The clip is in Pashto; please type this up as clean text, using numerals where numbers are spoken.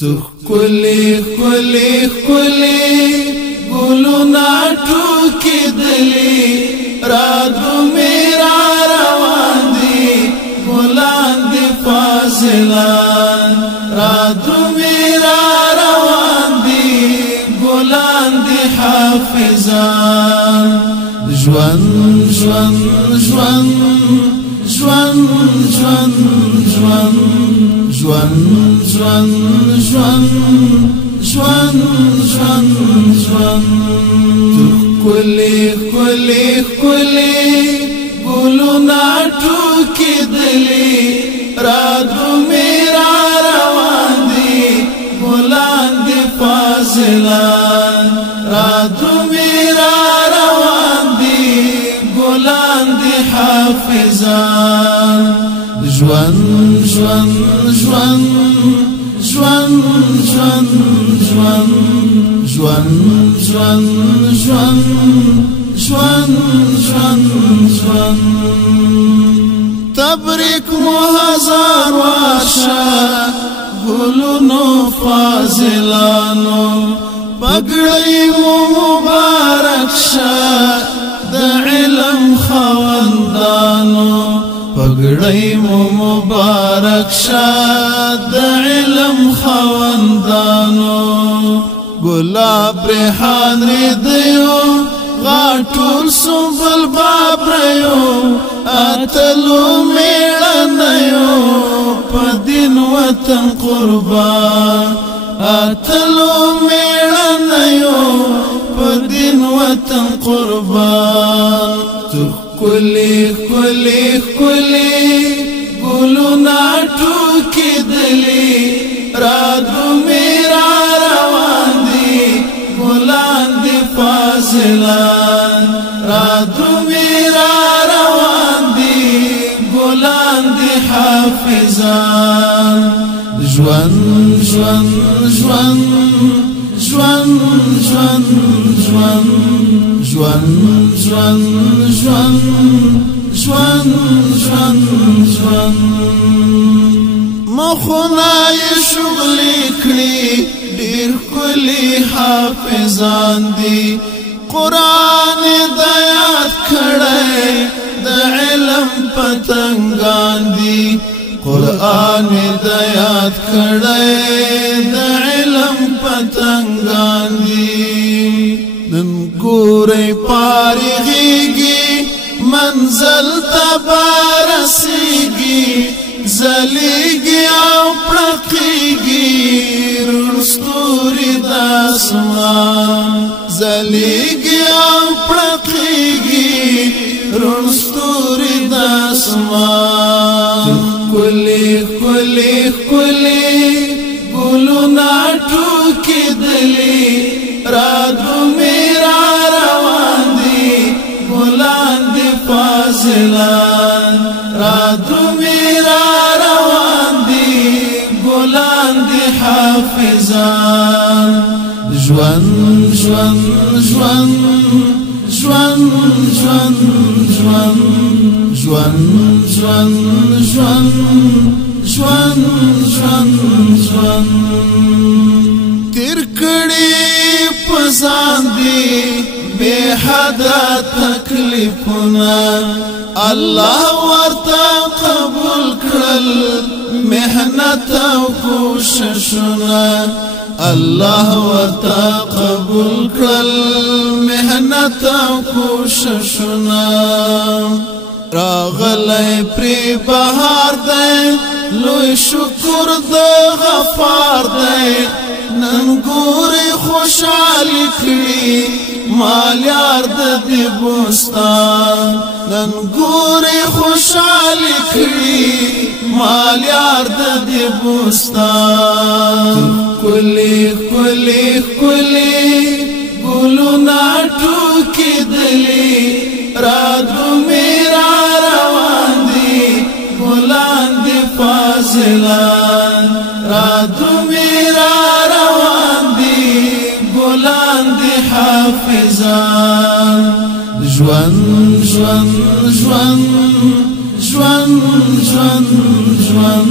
کلی کلی کلی ګلونا ټوکې دلی رادو میرا روان دي ګلان دي فاضلان رادو میرا روان دي ګلان دي حافظان ژوند ژوند ژوند ژوند ژوند ژوند ژوند ژوند ژوند ژوند ژوند ژوند کلی کلی کلی ګلونا ټوکې دلی رادو میرا روان دي ګلان دي فاضلان رادو میرا روان دي ګلان دي حافظان ژوند ژوند ژوند ژوند ژوند ژوند ژوند ژوند ژوند ژوند ژوند ژوند تبریک مو هزار واشه ګلونو فاضلانو پګړۍ مو مبارک شه د علم خواندانو پګړۍ مو مبارک شه د علم خواندانو ګلاب ریحان ریدیو غاټول سنبل بابریو اتلو میړنیو په دین وطن قربان اتلو میړنیو په دین وطن قربان کلی کلی کلی ګلونا ټوکې دلی رادو میرا روان دي ګلان دي فاضلان رادو میرا روان دي ګلان دي حافظان ژوند ژوند ژوند ژوند ژوند ژوند ژوند ژوند ژوند ژوند ژوند ژوند مخونه یې شغلې کړي ډېر ښکلي حافظان دي قرآن د یاد کړی د علم پتنګان دي قرآن د یاد کړی د علم پتنګان دي نن ګورئ پارغیږي منزل ته برسیږي ځلیږي او پړقیږي روڼ ستوري د اسمان ځلیږي او پړقیږي روڼ ستوري د اسمان کلی کلی کلی ګلونا ټوکې دلی رادو میرا روان دي ګلان دي فاضلان رادو میرا روان دي ګلان دي حافظان ژوند ژوند ژوند ژوند ژوند ژوند ژوند ژوند ژوند ژوند ژوند ژوند تیر کړي پسان دي بے حد تکلیفنا الله ورته قبول کړل مهنت او کوششنا الله ورته قبول کړل مهنت او کوششنا راغلی پری بهار دی لوی شکر د غفار دی نن ګوري خوشحالي کړي مالیار د دې بوستان نن ګوري خوشحالي کړي مالیار د دې بوستان کلی کلی کلی ګلونا ټوکې دلی رادو میرا روان دي ګلان دي فاضلان رادو میرا روان دي ګلان دي حافظان ژوند ژوند ژوند ژوند ژوند ژوند